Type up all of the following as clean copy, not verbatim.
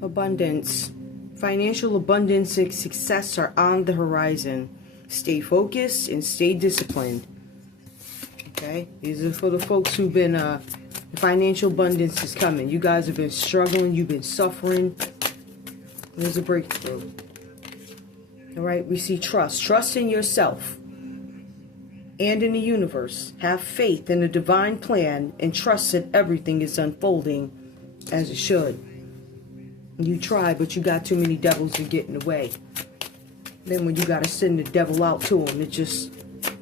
Abundance. Financial abundance and success are on the horizon. Stay focused and stay disciplined. Okay? These are for the folks who've been, financial abundance is coming. You guys have been struggling. You've been suffering. There's a breakthrough. Alright? We see trust. Trust in yourself and in the universe. Have faith in the divine plan and trust that everything is unfolding as it should. You try, but you got too many devils to get in the way. Then when you got to send the devil out to them,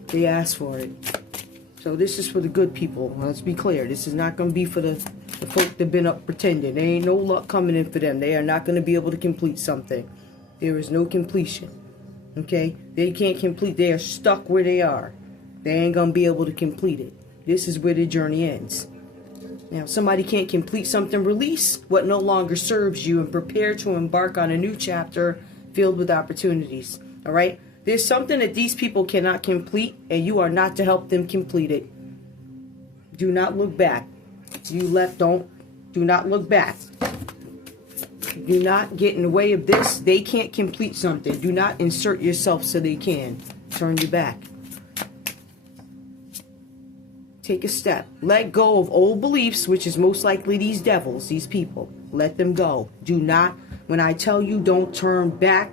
they ask for it. So this is for the good people. Let's be clear. This is not going to be for the folk that been up pretending. There ain't no luck coming in for them. They are not going to be able to complete something. There is no completion. Okay? They can't complete. They are stuck where they are. They ain't going to be able to complete it. This is where the journey ends. Now, if somebody can't complete something, release what no longer serves you and prepare to embark on a new chapter filled with opportunities. All right? There's something that these people cannot complete, and you are not to help them complete it. Do not look back. Do not look back. Do not get in the way of this. They can't complete something. Do not insert yourself so they can. Turn your back. Take a step. Let go of old beliefs, which is most likely these devils, these people. Let them go. Do not, when I tell you don't turn back,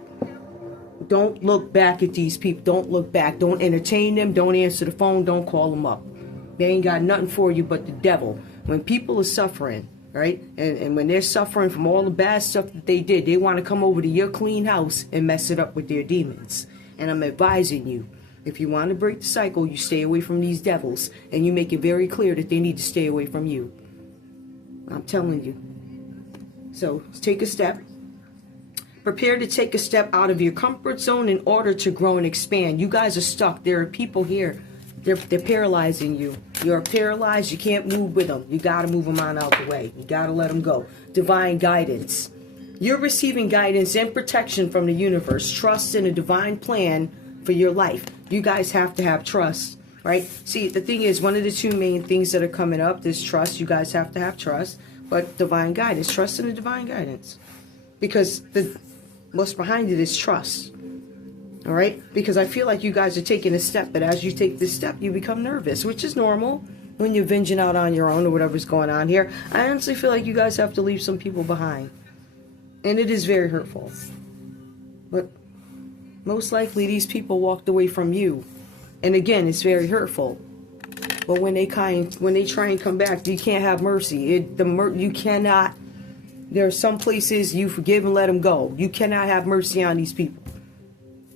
don't look back at these people. Don't look back. Don't entertain them. Don't answer the phone. Don't call them up. They ain't got nothing for you but the devil. When people are suffering, right, and when they're suffering from all the bad stuff that they did, they want to come over to your clean house and mess it up with their demons. And I'm advising you, if you want to break the cycle, you stay away from these devils. And you make it very clear that they need to stay away from you. I'm telling you. So, take a step. Prepare to take a step out of your comfort zone in order to grow and expand. You guys are stuck. There are people here. They're paralyzing you. You're paralyzed. You can't move with them. You got to move them on out the way. You got to let them go. Divine guidance. You're receiving guidance and protection from the universe. Trust in a divine plan for your life. You guys have to have trust, right? See, the thing is, one of the two main things that are coming up is trust. You guys have to have trust, but divine guidance. Trust in the divine guidance. Because what's behind it is trust. All right? Because I feel like you guys are taking a step, but as you take this step, you become nervous, which is normal when you're venging out on your own or whatever's going on here. I honestly feel like you guys have to leave some people behind. And it is very hurtful. But most likely these people walked away from you. And again, it's very hurtful. But when they try and come back, you can't have mercy. You cannot. There are some places you forgive and let them go. You cannot have mercy on these people.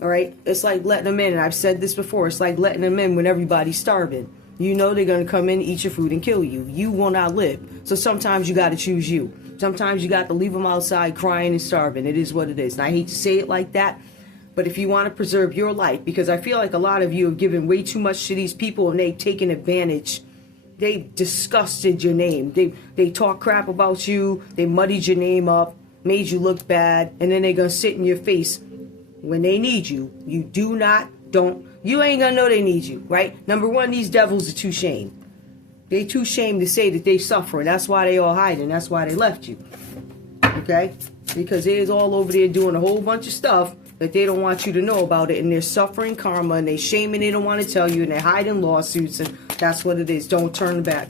All right? It's like letting them in. And I've said this before. It's like letting them in when everybody's starving. You know they're going to come in, eat your food, and kill you. You will not live. So sometimes you got to choose you. Sometimes you got to leave them outside crying and starving. It is what it is. And I hate to say it like that. But if you want to preserve your life, because I feel like a lot of you have given way too much to these people and they've taken advantage. They've disgusted your name. They talk crap about you. They muddied your name up, made you look bad, and then they're going to sit in your face when they need you. You you ain't going to know they need you, right? Number one, these devils are too shamed. They too shamed to say that they suffer, and that's why they all hiding. That's why they left you, okay? Because they're all over there doing a whole bunch of stuff that they don't want you to know about it, and they're suffering karma, and they shaming, they don't want to tell you, and they're hiding lawsuits, and that's what it is. Don't turn back.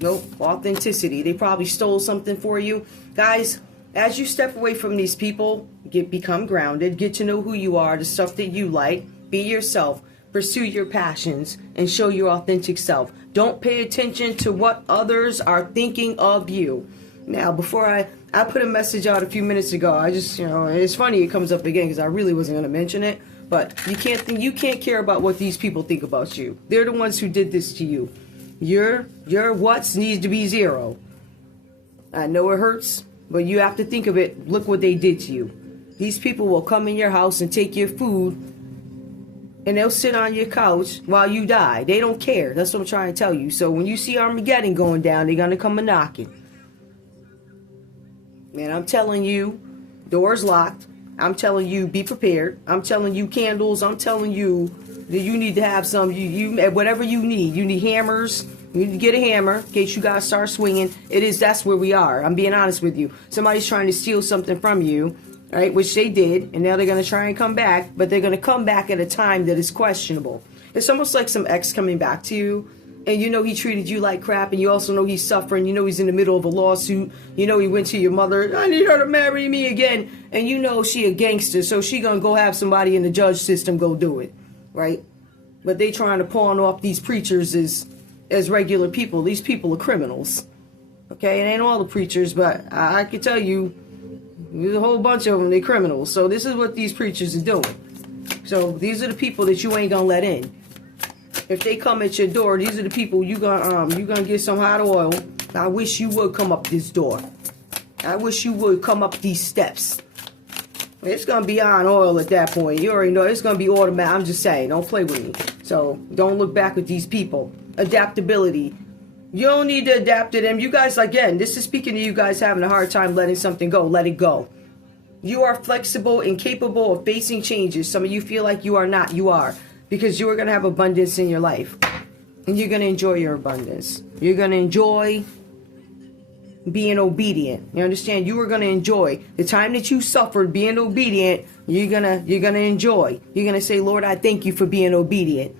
Nope. Authenticity. They probably stole something for you. Guys, as you step away from these people, become grounded, get to know who you are, the stuff that you like, be yourself, pursue your passions, and show your authentic self. Don't pay attention to what others are thinking of you. Now, before I put a message out a few minutes ago. I just, it's funny it comes up again because I really wasn't going to mention it. But you can't care about what these people think about you. They're the ones who did this to you. Your what's needs to be zero. I know it hurts, but you have to think of it. Look what they did to you. These people will come in your house and take your food, and they'll sit on your couch while you die. They don't care. That's what I'm trying to tell you. So when you see Armageddon going down, they're going to come a knocking. And I'm telling you, doors locked. I'm telling you, be prepared. I'm telling you, candles. I'm telling you that you need to have some. You whatever you need. You need hammers. You get a hammer in case you guys start swinging. That's where we are. I'm being honest with you. Somebody's trying to steal something from you, right? Which they did, and now they're going to try and come back, but they're going to come back at a time that is questionable. It's almost like some ex coming back to you, and you know he treated you like crap, and you also know he's suffering. You know he's in the middle of a lawsuit. You know he went to your mother, I need her to marry me again. And you know she a gangster, so she going to go have somebody in the judge system go do it, right? But they trying to pawn off these preachers as regular people. These people are criminals. Okay, it ain't all the preachers, but I can tell you, there's a whole bunch of them, they criminals. So this is what these preachers are doing. So these are the people that you ain't gonna let in. If they come at your door, these are the people you gonna get some hot oil. I wish you would come up this door. I wish you would come up these steps. It's gonna be on oil at that point. You already know it's gonna be automatic. I'm just saying, don't play with me. So don't look back at these people. Adaptability. You don't need to adapt to them. You guys, again, this is speaking to you guys having a hard time letting something go. Let it go. You are flexible and capable of facing changes. Some of you feel like you are not. You are. Because you are going to have abundance in your life. And you're going to enjoy your abundance. You're going to enjoy being obedient. You understand? You are going to enjoy the time that you suffered being obedient. You're going to enjoy. You're going to say, Lord, I thank you for being obedient.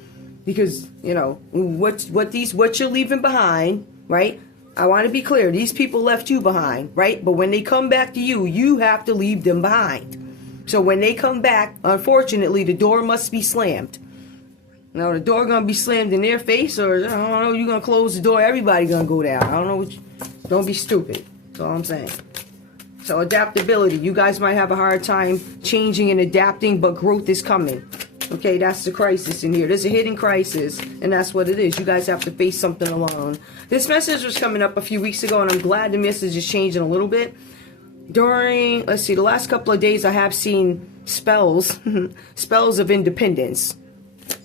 Because, you know, what you're leaving behind, right? I want to be clear. These people left you behind, right? But when they come back to you, you have to leave them behind. So when they come back, unfortunately, the door must be slammed. Now, the door going to be slammed in their face, or, I don't know, you're going to close the door, everybody going to go down. I don't know don't be stupid. That's all I'm saying. So adaptability. You guys might have a hard time changing and adapting, but growth is coming. Okay, that's the crisis in here. There's a hidden crisis, and that's what it is. You guys have to face something alone. This message was coming up a few weeks ago, and I'm glad the message is changing a little bit. During, let's see, the last couple of days, I have seen spells, spells of independence.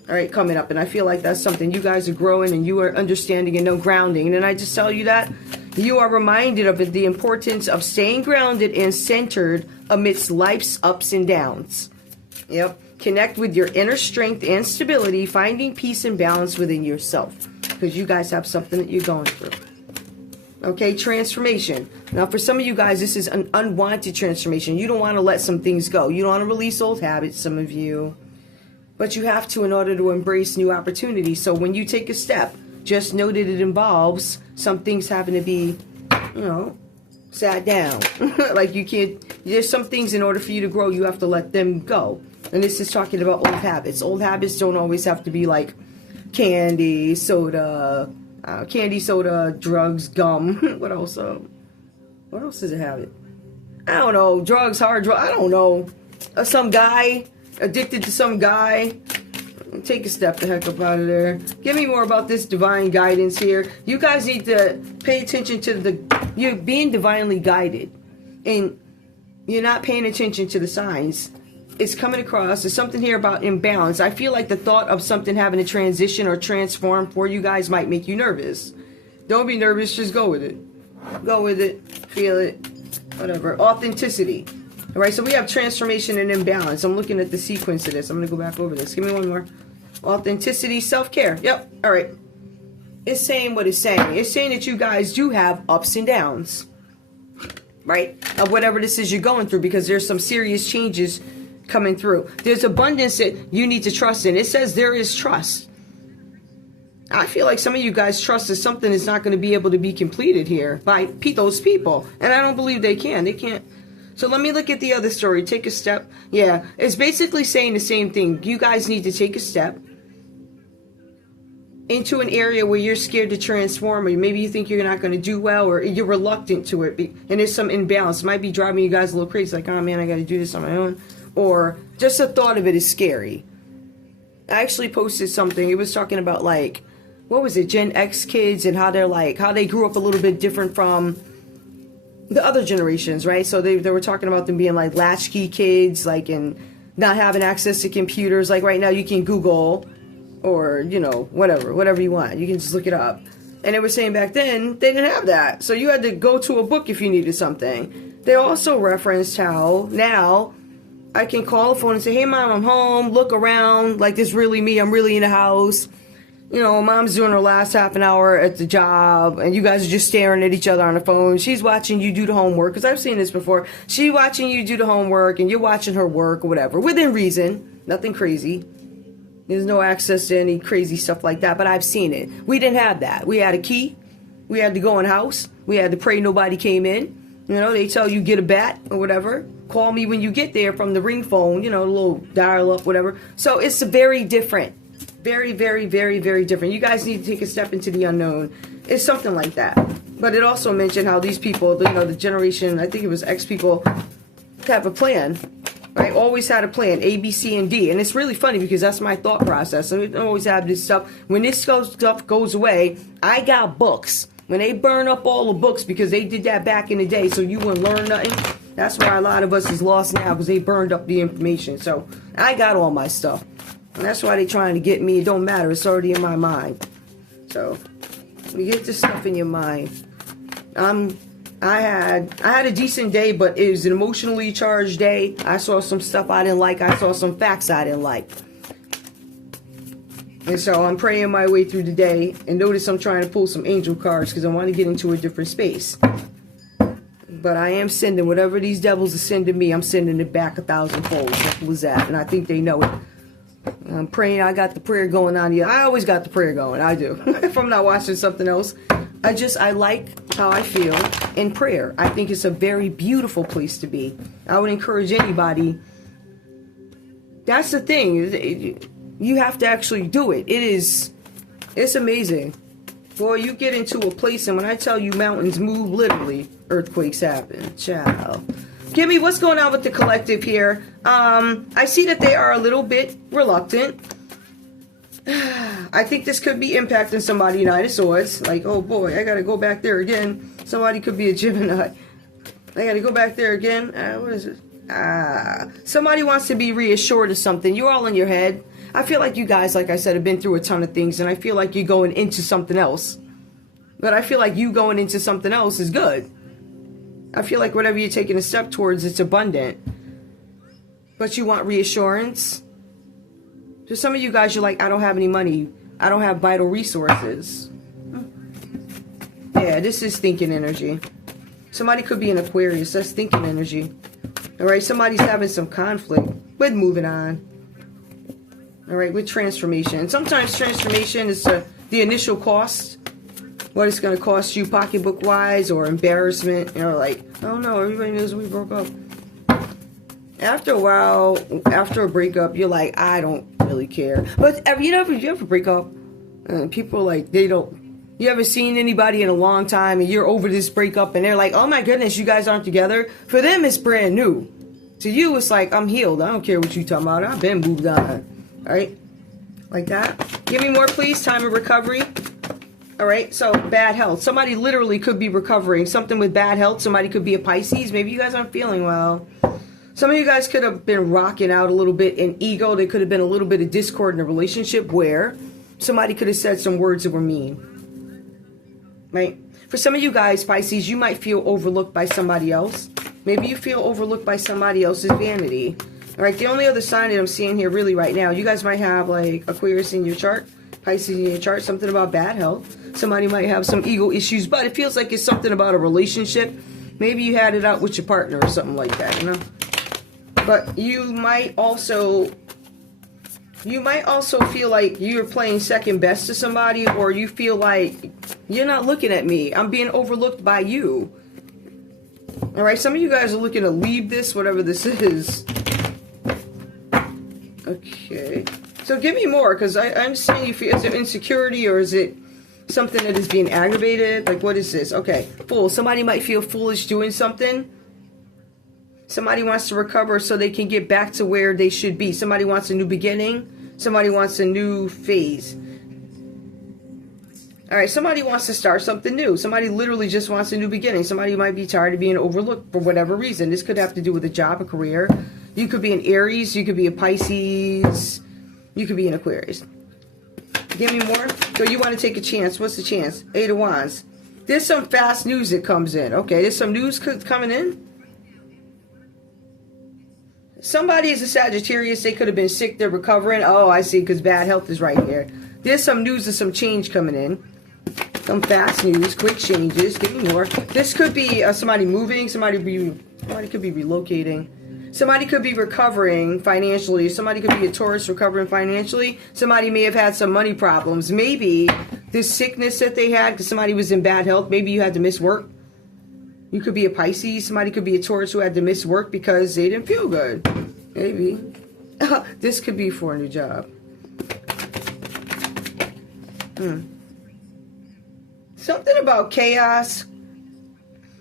All right, coming up, and I feel like that's something you guys are growing, and you are understanding and know grounding. And I just tell you that you are reminded of the importance of staying grounded and centered amidst life's ups and downs. Yep. Connect with your inner strength and stability, finding peace and balance within yourself. Because you guys have something that you're going through. Okay, transformation. Now, for some of you guys, this is an unwanted transformation. You don't want to let some things go. You don't want to release old habits, some of you. But you have to in order to embrace new opportunities. So when you take a step, just know that it involves some things having to be, you know, sat down. Like you can't, there's some things in order for you to grow, you have to let them go. And this is talking about old habits. Old habits don't always have to be like candy, soda, drugs, gum. What else? What else is a habit? I don't know. Drugs, hard drugs. I don't know. Some guy addicted to some guy. Take a step the heck up out of there. Give me more about this divine guidance here. You guys need to pay attention to you're being divinely guided. And you're not paying attention to the signs. It's coming across. There's something here about imbalance. I feel like the thought of something having to transition or transform for you guys might make you nervous. Don't be nervous. Just go with it. Go with it. Feel it. Whatever. Authenticity. All right, so we have transformation and imbalance. I'm looking at the sequence of this. I'm going to go back over this. Give me one more. Authenticity, self-care. Yep. All right. It's saying what it's saying. It's saying that you guys do have ups and downs, right? Of whatever this is you're going through, because there's some serious changes coming through. There's abundance that you need to trust in. It says there is trust. I feel like some of you guys trust that something is not going to be able to be completed here by those people. And I don't believe they can. They can't. So let me look at the other story. Take a step. Yeah, it's basically saying the same thing. You guys need to take a step into an area where you're scared to transform, or maybe you think you're not going to do well, or you're reluctant to it, and there's some imbalance. It might be driving you guys a little crazy, like, oh man, I got to do this on my own, or just the thought of it is scary. I actually posted something. It was talking about, like, what was it, Gen X kids, and how they're like, how they grew up a little bit different from the other generations, right? So they were talking about them being like latchkey kids, like, and not having access to computers. Like right now you can Google, or, you know, whatever you want. You can just look it up. And they were saying back then they didn't have that. So you had to go to a book if you needed something. They also referenced how now I can call a phone and say, hey mom, I'm home, look around, like this really me, I'm really in the house. You know, mom's doing her last half an hour at the job and you guys are just staring at each other on the phone. She's watching you do the homework, because I've seen this before. She's watching you do the homework and you're watching her work or whatever, within reason. Nothing crazy. There's no access to any crazy stuff like that, but I've seen it. We didn't have that. We had a key. We had to go in house. We had to pray nobody came in. You know, they tell you get a bat or whatever. Call me when you get there from the ring phone, you know, a little dial up, whatever. So it's very different. Very, very, very, very different. You guys need to take a step into the unknown. It's something like that. But it also mentioned how these people, you know, the generation, I think it was X people, have a plan, right? Always had a plan, A, B, C, and D. And it's really funny because that's my thought process. I always have this stuff. When this stuff goes away, I got books. When they burn up all the books, because they did that back in the day, so you wouldn't learn nothing. That's why a lot of us is lost now, because they burned up the information. So I got all my stuff. And that's why they're trying to get me. It don't matter. It's already in my mind. So you get this stuff in your mind. I had a decent day, but it was an emotionally charged day. I saw some stuff I didn't like. I saw some facts I didn't like. And so I'm praying my way through the day. And notice I'm trying to pull some angel cards because I want to get into a different space. But I am sending whatever these devils are sending me, I'm sending it back 1,000-fold. Simple as that. And I think they know it. I'm praying. I got the prayer going on here. I always got the prayer going. I do. If I'm not watching something else. I like how I feel in prayer. I think it's a very beautiful place to be. I would encourage anybody. That's the thing. You have to actually do it. It's amazing. Boy, you get into a place, and when I tell you mountains move, literally, earthquakes happen. Ciao. Give me what's going on with the collective here. I see that they are a little bit reluctant. I think this could be impacting somebody, Nine of Swords. Like, oh boy, I gotta go back there again. Somebody could be a Gemini. I gotta go back there again. What is it? Somebody wants to be reassured of something. You're all in your head. I feel like you guys, like I said, have been through a ton of things, and I feel like you're going into something else. But I feel like you going into something else is good. I feel like whatever you're taking a step towards, it's abundant. But you want reassurance. To some of you guys, you're like, I don't have any money. I don't have vital resources. Yeah, this is thinking energy. Somebody could be an Aquarius. That's thinking energy. Alright, somebody's having some conflict. But moving on. Alright, with transformation. And sometimes transformation is the initial cost. What it's going to cost you pocketbook-wise or embarrassment. You know, like, oh no, everybody knows we broke up. After a while, after a breakup, you're like, I don't really care. But you ever break up? People are like, they don't. You ever seen anybody in a long time and you're over this breakup and they're like, oh my goodness, you guys aren't together? For them, it's brand new. To you, it's like, I'm healed. I don't care what you talking about. I've been moved on. Alright? Like that. Give me more, please. Time of recovery. Alright, so bad health. Somebody literally could be recovering. Something with bad health. Somebody could be a Pisces. Maybe you guys aren't feeling well. Some of you guys could have been rocking out a little bit in ego. There could have been a little bit of discord in a relationship where somebody could have said some words that were mean. Right? For some of you guys, Pisces, you might feel overlooked by somebody else. Maybe you feel overlooked by somebody else's vanity. Alright, the only other sign that I'm seeing here really right now, you guys might have like Aquarius in your chart, Pisces in your chart, something about bad health. Somebody might have some ego issues, but it feels like it's something about a relationship. Maybe you had it out with your partner or something like that, you know? But you might also feel like you're playing second best to somebody, or you feel like you're not looking at me. I'm being overlooked by you. Alright, some of you guys are looking to leave this, whatever this is. Okay. So give me more, because I'm saying you feel, is it insecurity or is it something that is being aggravated? Like, what is this? Okay. Fool. Somebody might feel foolish doing something. Somebody wants to recover so they can get back to where they should be. Somebody wants a new beginning. Somebody wants a new phase. Alright, somebody wants to start something new. Somebody literally just wants a new beginning. Somebody might be tired of being overlooked for whatever reason. This could have to do with a job, a career. You could be an Aries. You could be a Pisces. You could be an Aquarius. Give me more. So you want to take a chance. What's the chance? Eight of Wands. There's some fast news that comes in. Okay, there's some news coming in. Somebody is a Sagittarius. They could have been sick. They're recovering. Oh, I see, because bad health is right here. There's some news of some change coming in. Some fast news, quick changes. Give me more. This could be somebody moving. Somebody could be relocating. Somebody could be recovering financially. Somebody could be a Taurus recovering financially. Somebody may have had some money problems. Maybe this sickness that they had because somebody was in bad health. Maybe you had to miss work. You could be a Pisces. Somebody could be a Taurus who had to miss work because they didn't feel good. Maybe. This could be for a new job. Something about chaos.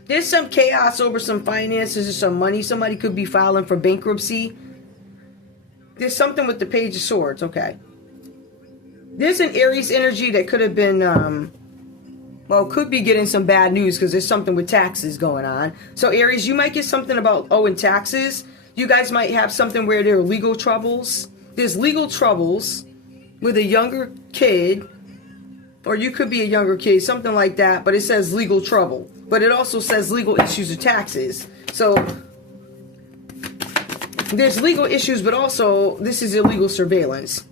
There's some chaos over some finances or some money. Somebody could be filing for bankruptcy. There's something with the Page of Swords. Okay. There's an Aries energy that could have been, could be getting some bad news because there's something with taxes going on. So Aries, you might get something about owing taxes. You guys might have something where there are legal troubles. There's legal troubles with a younger kid. Or you could be a younger kid, something like that. But it says legal trouble. But it also says legal issues or taxes. So there's legal issues, but also this is illegal surveillance.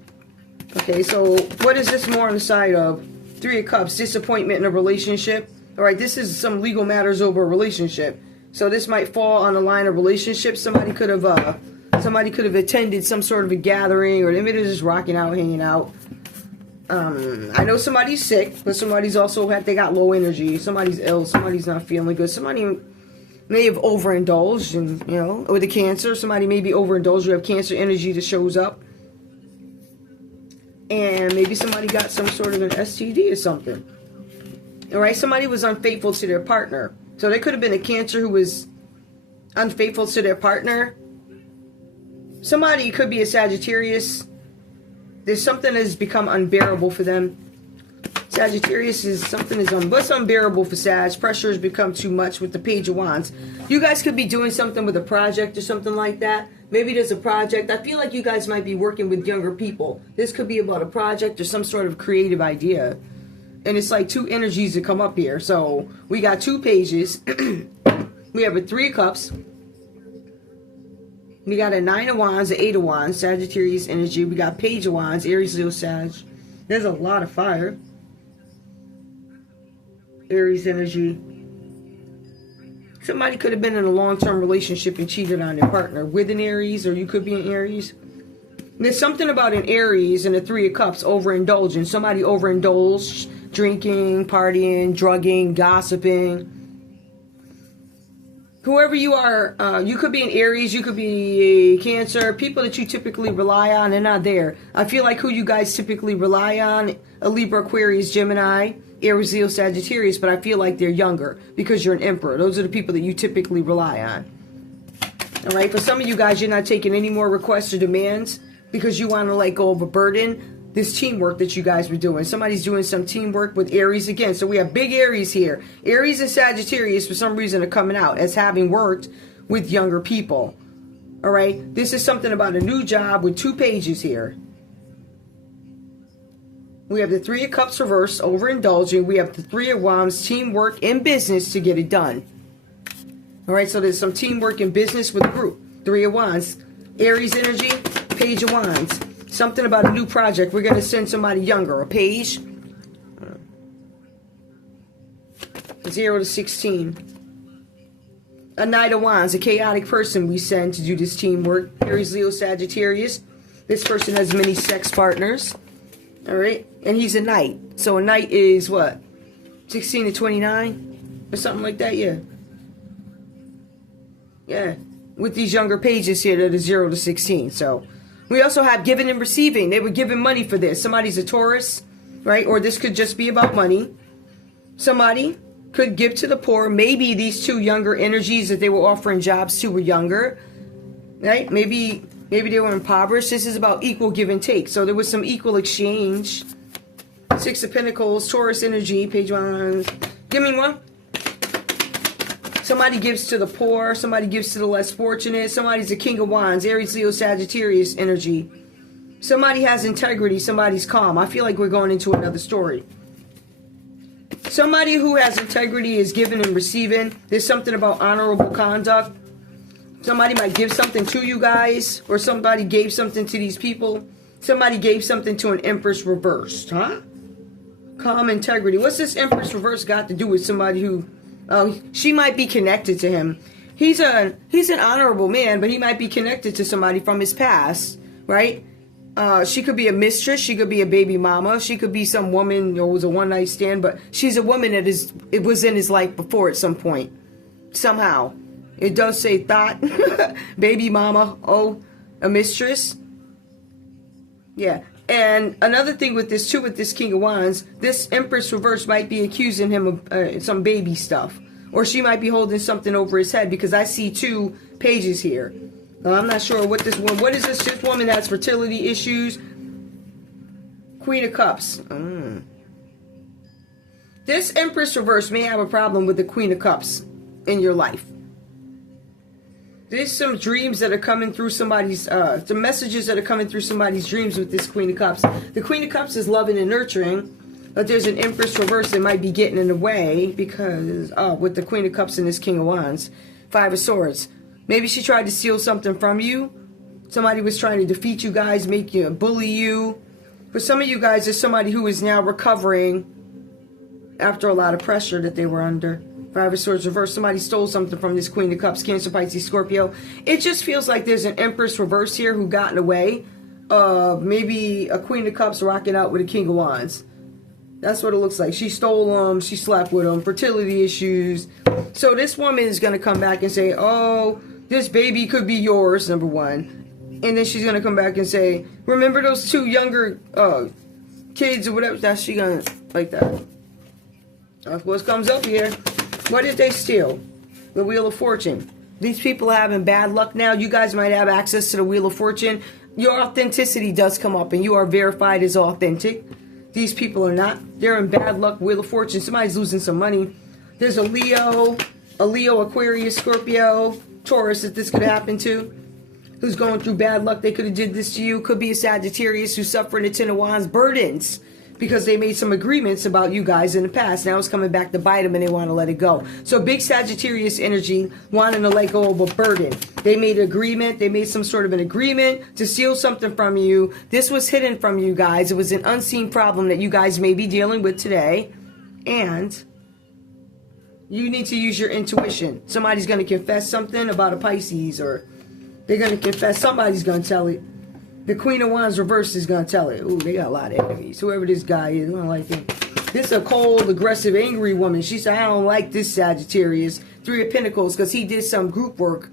Okay, so what is this more on the side of? Three of Cups, disappointment in a relationship. All right, this is some legal matters over a relationship. So this might fall on the line of relationships. Somebody could have attended some sort of a gathering, or maybe they're just rocking out, hanging out. I know somebody's sick, but somebody's also they got low energy. Somebody's ill. Somebody's not feeling good. Somebody may have overindulged, and with the cancer, somebody may be overindulged. You have cancer energy that shows up, and maybe somebody got some sort of an STD or something. All right, somebody was unfaithful to their partner, so there could have been a Cancer who was unfaithful to their partner. Somebody could be a Sagittarius. There's something that has become unbearable for them. Sagittarius is something what's unbearable for Sag. Pressure has become too much with the Page of Wands. You guys could be doing something with a project or something like that. Maybe there's a project. I feel like you guys might be working with younger people. This could be about a project or some sort of creative idea. And it's like two energies that come up here. So we got two pages. We have a Three of Cups. We got a Nine of Wands, an Eight of Wands, Sagittarius energy. We got Page of Wands, Aries, Leo, Sag. There's a lot of fire. Aries energy. Somebody could have been in a long-term relationship and cheated on their partner with an Aries, or you could be an Aries. There's something about an Aries and a Three of Cups, overindulging. Somebody overindulged, drinking, partying, drugging, gossiping. Whoever you are, you could be an Aries, you could be a Cancer. People that you typically rely on, they're not there. I feel like who you guys typically rely on, a Libra, Aquarius, Gemini, Aries, Leo, Sagittarius, but I feel like they're younger because you're an Emperor. Those are the people that you typically rely on. All right, for some of you guys, you're not taking any more requests or demands because you want to let go of a burden. This teamwork that you guys were doing. Somebody's doing some teamwork with Aries again. So we have big Aries here. Aries and Sagittarius for some reason are coming out as having worked with younger people. All right. This is something about a new job with two pages here. We have the Three of Cups reversed, overindulging. We have the Three of Wands, teamwork in business to get it done. All right. So there's some teamwork in business with the group. Three of Wands, Aries energy, Page of Wands. Something about a new project. We're going to send somebody younger. A page. 0 to 16. A Knight of Wands. A chaotic person we send to do this teamwork. Aries, Leo, Sagittarius. This person has many sex partners. Alright. And he's a Knight. So a Knight is what? 16 to 29? Or something like that? Yeah. Yeah. With these younger pages here that are 0 to 16. So... we also have giving and receiving. They were giving money for this. Somebody's a Taurus, right? Or this could just be about money. Somebody could give to the poor. Maybe these two younger energies that they were offering jobs to were younger, right? Maybe they were impoverished. This is about equal give and take. So there was some equal exchange. Six of Pentacles, Taurus energy, Page of Wands. Give me one. Somebody gives to the poor. Somebody gives to the less fortunate. Somebody's a King of Wands. Aries, Leo, Sagittarius energy. Somebody has integrity. Somebody's calm. I feel like we're going into another story. Somebody who has integrity is giving and receiving. There's something about honorable conduct. Somebody might give something to you guys. Or somebody gave something to these people. Somebody gave something to an Empress reversed, huh? Calm integrity. What's this Empress reverse got to do with somebody who, she might be connected to him. He's an honorable man, but he might be connected to somebody from his past, right? She could be a mistress. She could be a baby mama. She could be some woman, or was a one night stand, but she's a woman that it was in his life before at some point. Somehow. It does say thought, baby mama, a mistress. Yeah. And another thing with this, too, with this King of Wands, this Empress reverse might be accusing him of some baby stuff. Or she might be holding something over his head, because I see 2 pages here. I'm not sure what this one, what is this? This woman has fertility issues. Queen of Cups. This Empress reverse may have a problem with the Queen of Cups in your life. There's some dreams that are coming through somebody's, some messages that are coming through somebody's dreams with this Queen of Cups. The Queen of Cups is loving and nurturing, but there's an Empress reverse that might be getting in the way because, with the Queen of Cups and this King of Wands. 5 of Swords. Maybe she tried to steal something from you. Somebody was trying to defeat you guys, make you, bully you. For some of you guys, there's somebody who is now recovering after a lot of pressure that they were under. 5 of Swords reverse. Somebody stole something from this Queen of Cups. Cancer, Pisces, Scorpio. It just feels like there's an Empress reverse here who got in the way of maybe a Queen of Cups rocking out with a King of Wands. That's what it looks like. She stole them. She slept with them. Fertility issues. So this woman is going to come back and say, oh, this baby could be yours, number one. And then she's going to come back and say, remember those 2 younger kids or whatever? That's she going to, like that. That's what comes up here. What did they steal? The Wheel of Fortune. These people are having bad luck now. You guys might have access to the Wheel of Fortune. Your authenticity does come up and you are verified as authentic. These people are not. They're in bad luck. Wheel of Fortune. Somebody's losing some money. There's a Leo, Aquarius, Scorpio, Taurus that this could happen to. Who's going through bad luck. They could have did this to you. Could be a Sagittarius who's suffering the 10 of Wands burdens because they made some agreements about you guys in the past. Now it's coming back to bite them and they want to let it go. So big Sagittarius energy wanting to let go of a burden. They made an agreement. They made some sort of an agreement to steal something from you. This was hidden from you guys. It was an unseen problem that you guys may be dealing with today. And you need to use your intuition. Somebody's going to confess something about a Pisces, or they're going to confess. Somebody's going to tell it. The Queen of Wands reversed is going to tell it. Ooh, they got a lot of enemies. Whoever this guy is, I don't like him. This is a cold, aggressive, angry woman. She said, I don't like this Sagittarius. 3 of Pentacles, because he did some group work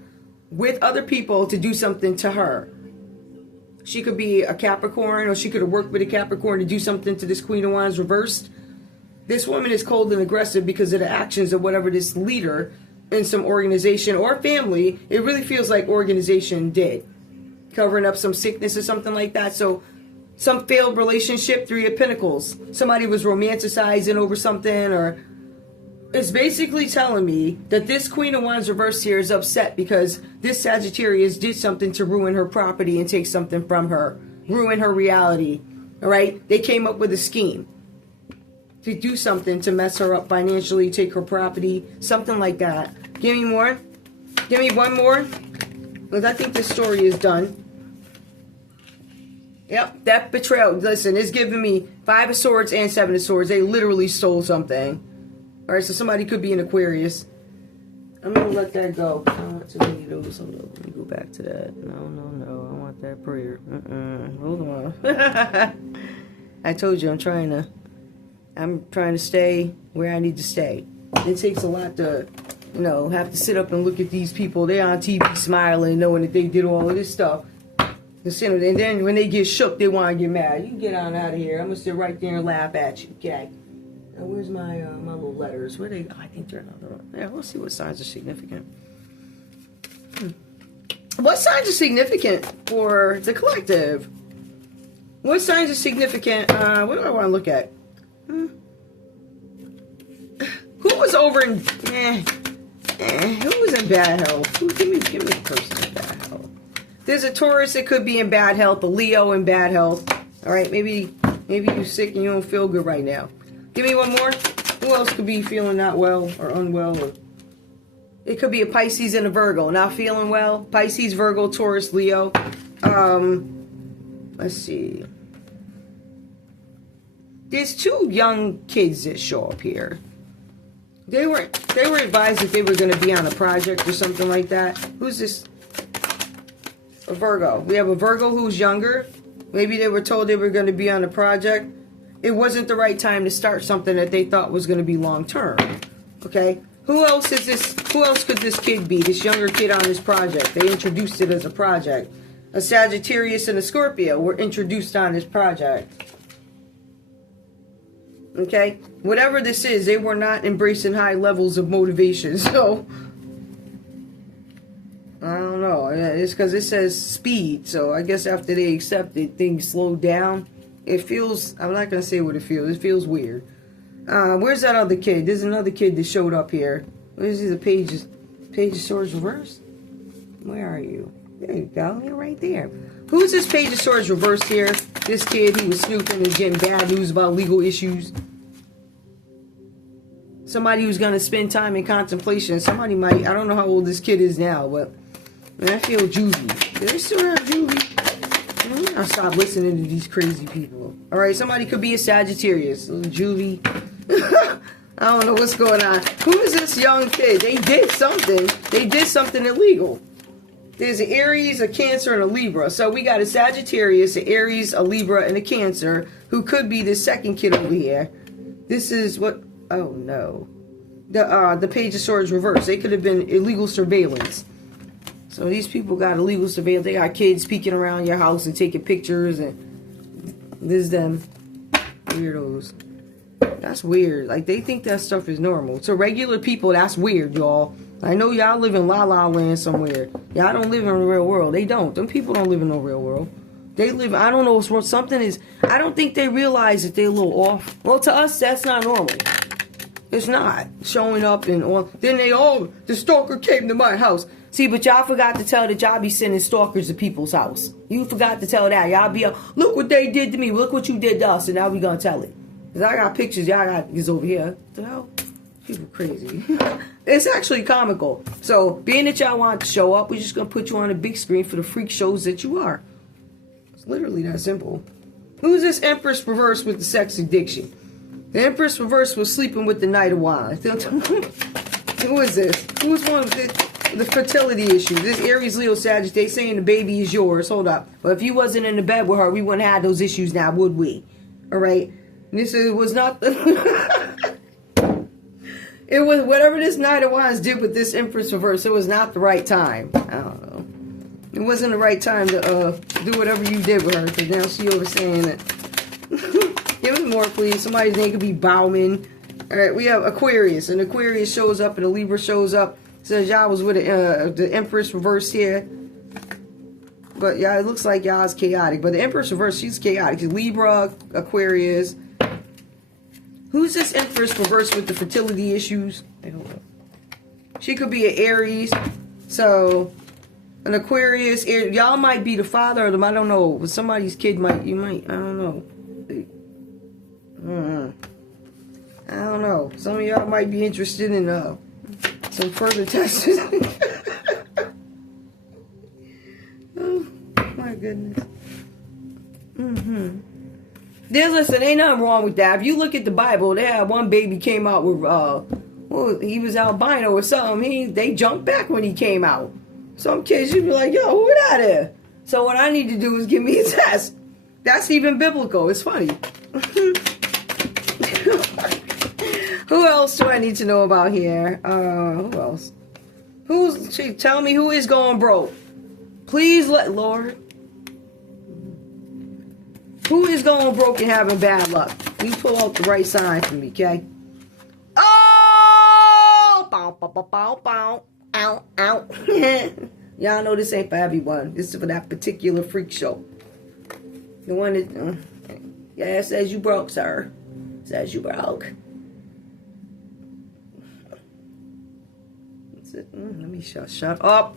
with other people to do something to her. She could be a Capricorn, or she could have worked with a Capricorn to do something to this Queen of Wands reversed. This woman is cold and aggressive because of the actions of whatever this leader in some organization or family, it really feels like organization did. Covering up some sickness or something like that. So some failed relationship, 3 of Pentacles. Somebody was romanticizing over something, or it's basically telling me that this Queen of Wands reverse here is upset because this Sagittarius did something to ruin her property and take something from her. Ruin her reality. All right? They came up with a scheme to do something to mess her up financially, take her property, something like that. Give me more. Give me one more. Because I think this story is done. Yep, that betrayal. Listen, it's giving me 5 of Swords and 7 of Swords. They literally stole something. Alright, so somebody could be an Aquarius. I'm going to let that go. I don't want too many of those. Hold up, let me go back to that. No. I want that prayer. Hold on. I told you I'm trying to stay where I need to stay. It takes a lot to, have to sit up and look at these people. They're on TV smiling, knowing that they did all of this stuff. And then when they get shook, they want to get mad. You can get on out of here. I'm going to sit right there and laugh at you. Okay. Now, where's my my little letters? Where they? Oh, I think they're another one. Yeah, let's see what signs are significant. What signs are significant for the collective? What signs are significant? What do I want to look at? Who was over in... who was in bad health? Give me a person in bad health. There's a Taurus that could be in bad health. A Leo in bad health. All right, maybe you're sick and you don't feel good right now. Give me one more. Who else could be feeling not well or unwell? Or it could be a Pisces and a Virgo. Not feeling well. Pisces, Virgo, Taurus, Leo. Let's see. There's 2 young kids that show up here. They were advised that they were going to be on a project or something like that. Who's this? A Virgo. We have a Virgo who's younger. Maybe they were told they were going to be on a project. It wasn't the right time to start something that they thought was going to be long term. Okay? Who else is this? Who else could this kid be? This younger kid on this project. They introduced it as a project. A Sagittarius and a Scorpio were introduced on this project. Okay? Whatever this is, they were not embracing high levels of motivation. So, I don't know. It's because it says speed. So, I guess after they accepted, things slowed down. It feels, I'm not going to say what it feels. It feels weird. Where's that other kid? There's another kid that showed up here. Where's the pages? Page of Swords reversed? Where are you? There you go. You're right there. Who's this Page of Swords reversed here? This kid, he was snooping and getting bad news about legal issues. Somebody who's going to spend time in contemplation. Somebody might, I don't know how old this kid is now, but man, I feel juvie. Do they still have juvie? I'll stop listening to these crazy people. Alright, somebody could be a Sagittarius. Juvie. I don't know what's going on. Who is this young kid? They did something. They did something illegal. There's an Aries, a Cancer, and a Libra. So we got a Sagittarius, an Aries, a Libra, and a Cancer, who could be the second kid over here. This is what... Oh, no. The Page of Swords reversed. They could have been illegal surveillance. So these people got illegal surveillance. They got kids peeking around your house and taking pictures, and this is them. Weirdos. That's weird. Like, they think that stuff is normal. To regular people, that's weird, y'all. I know y'all live in La La Land somewhere. Y'all don't live in the real world. They don't. Them people don't live in no real world. They live, I don't know, something is, I don't think they realize that they're a little off. Well, to us, that's not normal. It's not. Showing up and all. Then the stalker came to my house. See, but y'all forgot to tell that y'all be sending stalkers to people's house. You forgot to tell that. Y'all be, look what they did to me. Look what you did to us. And now we gonna tell it. Because I got pictures. Y'all got is over here. What the hell? People crazy. It's actually comical. So, being that y'all want to show up, we're just gonna put you on a big screen for the freak shows that you are. It's literally that simple. Who's this Empress reverse with the sex addiction? The Empress reverse was sleeping with the Knight of Wands. Who is this? Who's one of the fertility issues? This Aries, Leo, Sagittarius. They saying the baby is yours. Hold up. But if you wasn't in the bed with her, we wouldn't have those issues now, would we? All right. This was not the... It was whatever this Knight of Wands did with this Empress reverse. It was not the right time. I don't know. It wasn't the right time to do whatever you did with her. Because now she over saying that. Give me more, please. Somebody's name could be Bauman. All right, we have Aquarius, and Aquarius shows up, and a Libra shows up. Says y'all was with the Empress reverse here, but yeah, it looks like y'all's chaotic. But the Empress reverse, she's chaotic. Libra, Aquarius. Who's this Empress reverse with the fertility issues? I don't know. She could be an Aries, so an Aquarius. Y'all might be the father of them. I don't know. But somebody's kid might. You might. I don't know. I don't know. Some of y'all might be interested in some further tests. Oh my goodness. Listen, ain't nothing wrong with that. If you look at the Bible, they had one baby came out with well, he was albino or something. They jumped back when he came out. Some kids you'd be like, yo, who that is? So what I need to do is give me a test. That's even biblical. It's funny. Who else do I need to know about here? Who else? Tell me who is going broke. Please let, Lord. Who is going broke and having bad luck? You pull out the right sign for me, okay? Oh! Bow, bow, bow, bow, bow. Ow, ow. Y'all know this ain't for everyone. This is for that particular freak show. The one that, yeah, it says you broke, sir. It says you broke. Let me shut up.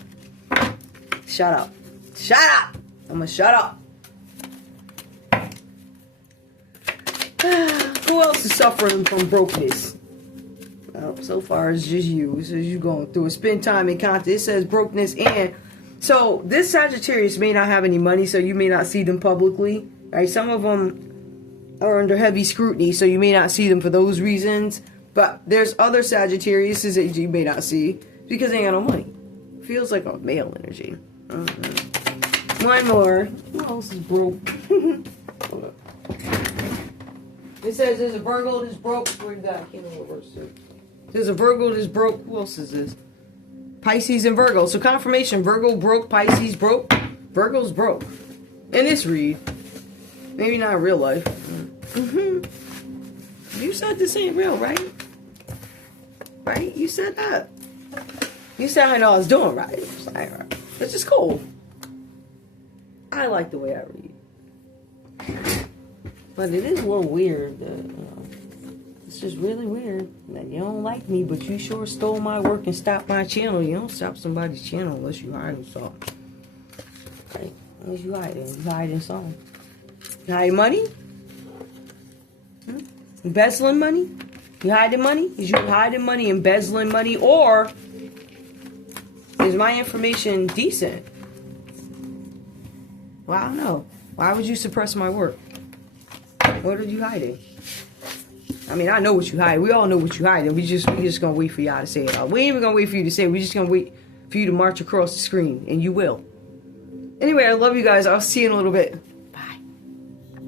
Shut up. Shut up. I'm gonna shut up. Who else is suffering from brokenness? Well, so far it's just you. It says you going through it. Spend time in contact. It says brokenness and So this Sagittarius may not have any money, so you may not see them publicly. Right? Some of them are under heavy scrutiny, so you may not see them for those reasons. But there's other Sagittariuses that you may not see because they ain't got no money. Feels like a male energy. One more. Who else is broke? Hold up. It says there's a Virgo that's broke. Where did that? I can't know what verse it is. There's a Virgo that's broke. Who else is this? Pisces and Virgo. So confirmation. Virgo broke. Pisces broke. Virgo's broke. In this read. Maybe not in real life. You said this ain't real, right? Right? You said that. You said I know I was doing right. It's just cool. I like the way I read. But it is a little weird. It's just really weird that you don't like me, but you sure stole my work and stopped my channel. You don't stop somebody's channel unless you hide something. Right? Unless you hide it. You hide something. You hide money? Embezzling money? You hiding money? Is you hiding money, embezzling money, or is my information decent? Well, I don't know. Why would you suppress my work? What are you hiding? I mean, I know what you hide. We all know what you hide, and we just gonna wait for y'all to say it out. We ain't even gonna wait for you to say it. We just gonna wait for you to march across the screen, and you will. Anyway, I love you guys. I'll see you in a little bit.